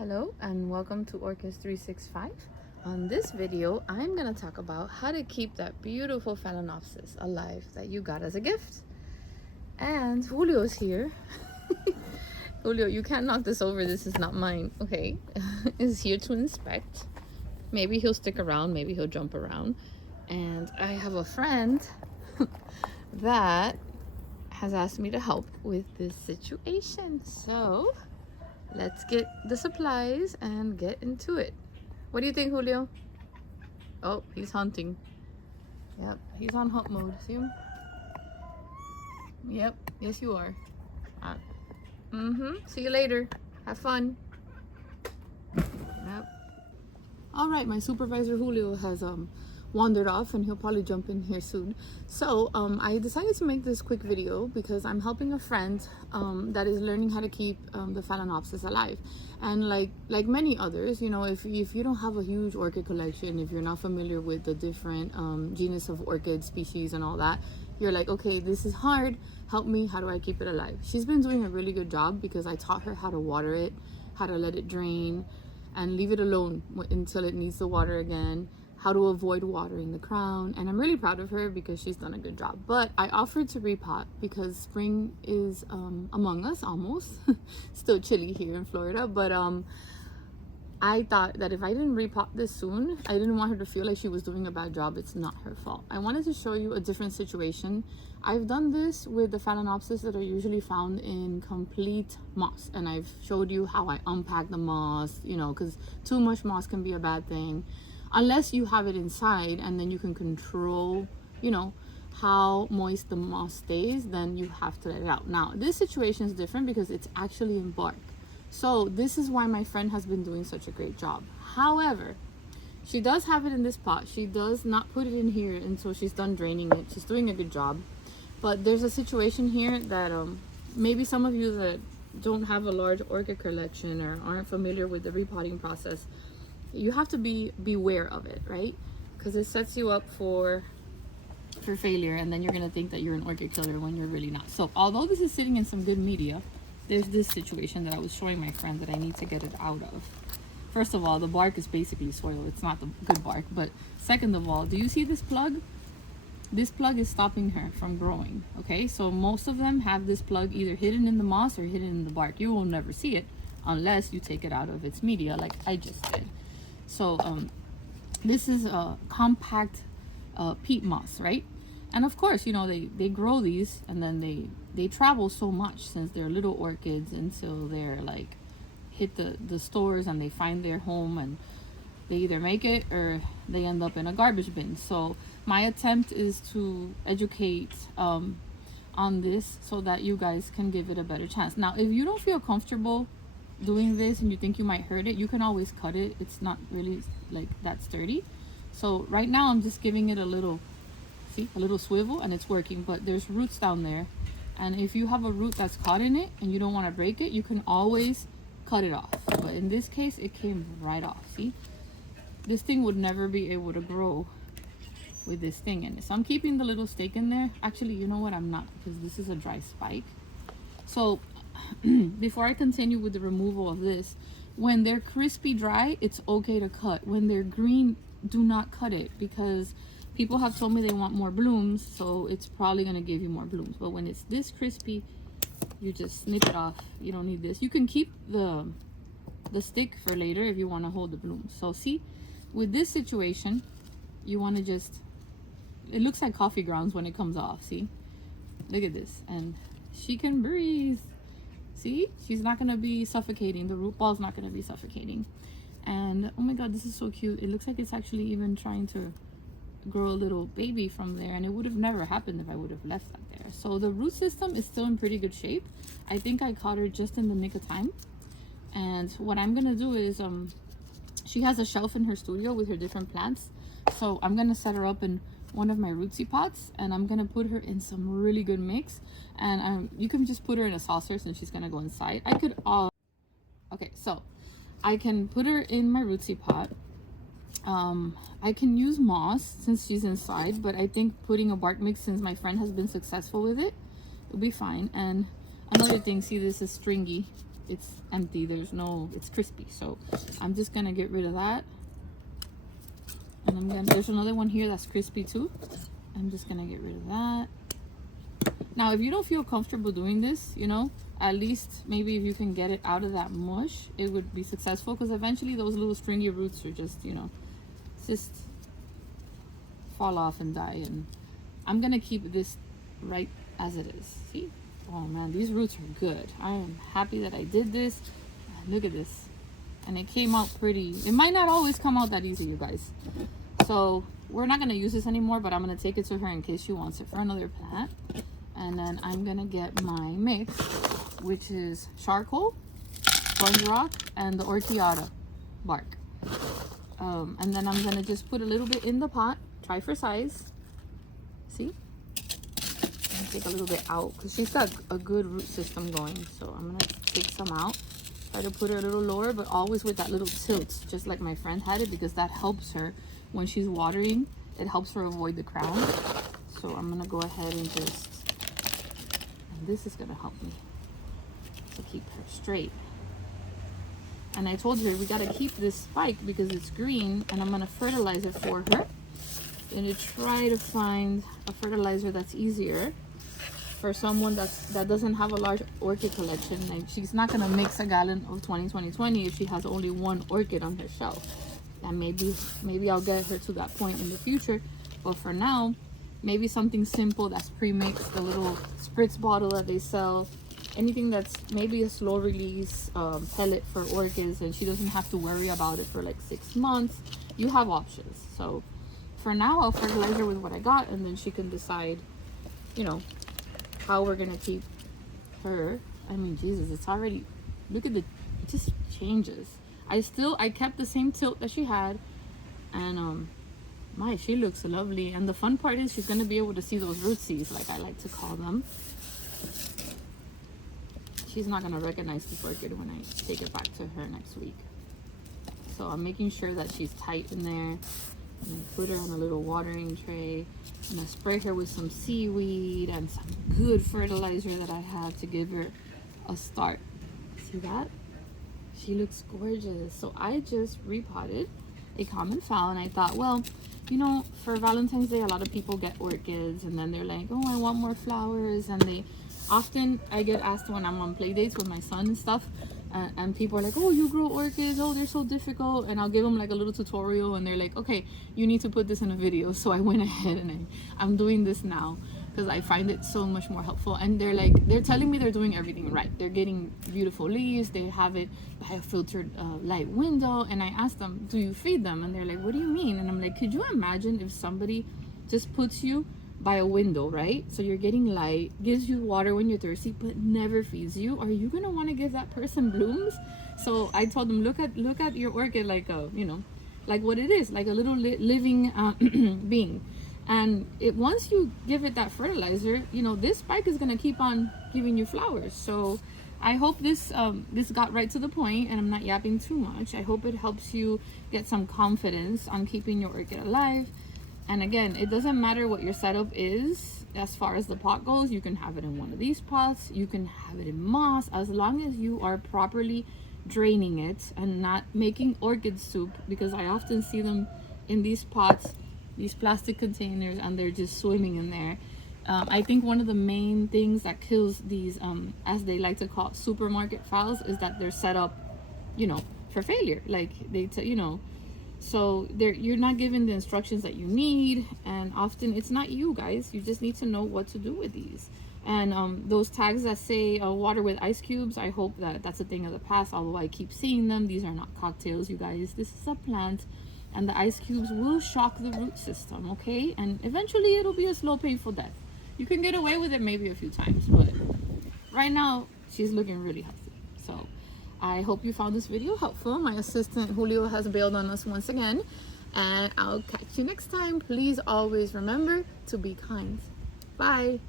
Hello and welcome to Orchids 365. On this video, I'm going to talk about how to keep that beautiful Phalaenopsis alive that you got as a gift. And Julio's here. Julio, you can't knock this over. This is not mine, okay? Is here to inspect. Maybe he'll stick around. Maybe he'll jump around. And I have a friend that has asked me to help with this situation. So let's get the supplies and get into it. What do you think, Julio? Oh, he's hunting. Yep, he's on hunt mode. See him? Yep, yes you are. See you later. Have fun. Yep. All right, my supervisor Julio has wandered off and he'll probably jump in here soon. So I decided to make this quick video because I'm helping a friend that is learning how to keep the Phalaenopsis alive. And like many others, you know, if you don't have a huge orchid collection, if you're not familiar with the different genus of orchid species and all that, you're like, okay, this is hard, help me, how do I keep it alive? She's been doing a really good job because I taught her how to water it, how to let it drain and leave it alone until it needs the water again, how to avoid watering the crown, and I'm really proud of her because she's done a good job. But I offered to repot because spring is among us almost. Still chilly here in Florida, but I thought that if I didn't repot this soon, I didn't want her to feel like she was doing a bad job. It's not her fault. I wanted to show you a different situation. I've done this with the Phalaenopsis that are usually found in complete moss, and I've showed you how I unpack the moss, you know, because too much moss can be a bad thing unless you have it inside and then you can control, you know, how moist the moss stays. Then you have to let it out. Now this situation is different because it's actually in bark, so this is why my friend has been doing such a great job. However, she does have it in this pot. She does not put it in here until she's done draining it. She's doing a good job. But there's a situation here that maybe some of you that don't have a large orchid collection or aren't familiar with the repotting process, you have to beware of it, right? Because it sets you up for failure, and then you're gonna think that you're an orchid killer when you're really not. So although this is sitting in some good media, there's this situation that I was showing my friend that I need to get it out of. First of all, the bark is basically soil. It's not the good bark. But second of all, do you see this plug? This plug is stopping her from growing, okay? So most of them have this plug either hidden in the moss or hidden in the bark. You will never see it unless you take it out of its media like I just did. So this is a compact peat moss, right? And of course, you know, they grow these and then they travel so much since they're little orchids until they're like hit the stores and they find their home, and they either make it or they end up in a garbage bin. So my attempt is to educate on this so that you guys can give it a better chance. Now, if you don't feel comfortable doing this and you think you might hurt it, you can always cut it. It's not really like that sturdy. So right now I'm just giving it a little, see, a little swivel, and it's working. But there's roots down there, and if you have a root that's caught in it and you don't want to break it, you can always cut it off. But in this case, it came right off. See, this thing would never be able to grow with this thing in it. So I'm keeping the little stake in there. Actually, you know what, I'm not, because this is a dry spike. So before I continue with the removal of this, when they're crispy dry, it's okay to cut. When they're green, do not cut it, because people have told me they want more blooms, so it's probably going to give you more blooms. But when it's this crispy, you just snip it off. You don't need this. You can keep the stick for later if you want to hold the blooms. So see, with this situation, you want to just, it looks like coffee grounds when it comes off. See, look at this, and she can breathe. See, she's not gonna be suffocating. The root ball is not gonna be suffocating. And oh my god, this is so cute. It looks like it's actually even trying to grow a little baby from there, and it would have never happened if I would have left that there. So the root system is still in pretty good shape. I think I caught her just in the nick of time. And what I'm gonna do is she has a shelf in her studio with her different plants, so I'm gonna set her up in one of my rootsy pots, and I'm gonna put her in some really good mix. And you can just put her in a saucer since she's gonna go inside. I could okay, so I can put her in my rootsy pot. I can use moss since she's inside, but I think putting a bark mix, since my friend has been successful with it, it'll be fine. And another thing, see, this is stringy. it's empty. It's crispy. So I'm just gonna get rid of that. And there's another one here that's crispy too. I'm just gonna get rid of that. Now, if you don't feel comfortable doing this, you know, at least maybe if you can get it out of that mush, it would be successful, because eventually those little stringy roots are just, you know, just fall off and die. And I'm gonna keep this right as it is. See? Oh man, these roots are good. I am happy that I did this. Look at this. And it came out pretty. It might not always come out that easy, you guys. So we're not gonna use this anymore, but I'm gonna take it to her in case she wants it for another plant. And then I'm gonna get my mix, which is charcoal, sponge rock, and the orchiata bark. And then I'm gonna just put a little bit in the pot, try for size. See? Take a little bit out because she's got a good root system going. So I'm gonna take some out, try to put her a little lower, but always with that little tilt, just like my friend had it, because that helps her when she's watering. It helps her avoid the crown. So I'm gonna go ahead and just, and this is gonna help me to keep her straight. And I told her we gotta keep this spike because it's green, and I'm gonna fertilize it for her. And to try to find a fertilizer that's easier for someone that doesn't have a large orchid collection. Like, she's not gonna mix a gallon of 20 if she has only one orchid on her shelf. And maybe I'll get her to that point in the future, but for now, maybe something simple that's pre-mixed, the little spritz bottle that they sell, anything that's maybe a slow release pellet for orchids, and she doesn't have to worry about it for like 6 months. You have options. So for now, I'll fertilize her with what I got, and then she can decide, you know, how we're gonna keep her. I mean, Jesus, it's already, look at it just changes. I kept the same tilt that she had, and she looks lovely. And the fun part is she's gonna be able to see those rootsies, like I like to call them. She's not gonna recognize this orchid when I take it back to her next week. So I'm making sure that she's tight in there. And I put her on a little watering tray, and I spray her with some seaweed and some good fertilizer that I have to give her a start. See that? She looks gorgeous. So I just repotted a common phal, and I thought, well, you know, for Valentine's Day, a lot of people get orchids, and then they're like, oh, I want more flowers. And I get asked when I'm on play dates with my son and stuff, and people are like, oh, you grow orchids, oh, they're so difficult. And I'll give them like a little tutorial, and they're like, okay, you need to put this in a video. So I went ahead and I'm doing this now because I find it so much more helpful. And they're telling me they're doing everything right. They're getting beautiful leaves, they have it by a filtered light window. And I asked them, do you feed them? And they're like, what do you mean? And I'm like, could you imagine if somebody just puts you by a window, right? So you're getting light, gives you water when you're thirsty, but never feeds you. Are you gonna want to give that person blooms? So I told them, look at your orchid like a, you know, like what it is, like a little living being. And once you give it that fertilizer, you know, this spike is gonna keep on giving you flowers. So I hope this got right to the point, and I'm not yapping too much. I hope it helps you get some confidence on keeping your orchid alive. And again, it doesn't matter what your setup is as far as the pot goes. You can have it in one of these pots, you can have it in moss, as long as you are properly draining it and not making orchid soup, because I often see them in these pots, these plastic containers, and they're just swimming in there. I think one of the main things that kills these, as they like to call supermarket phals, is that they're set up, you know, for failure. Like you know, so you're not given the instructions that you need, and often it's not you guys. You just need to know what to do with these. And those tags that say water with ice cubes, I hope that's a thing of the past, although I keep seeing them. These are not cocktails, you guys. This is a plant, and the ice cubes will shock the root system, okay? And eventually it'll be a slow, painful death. You can get away with it maybe a few times, but right now she's looking really healthy. So I hope you found this video helpful. My assistant Julio has bailed on us once again, and I'll catch you next time. Please always remember to be kind. Bye.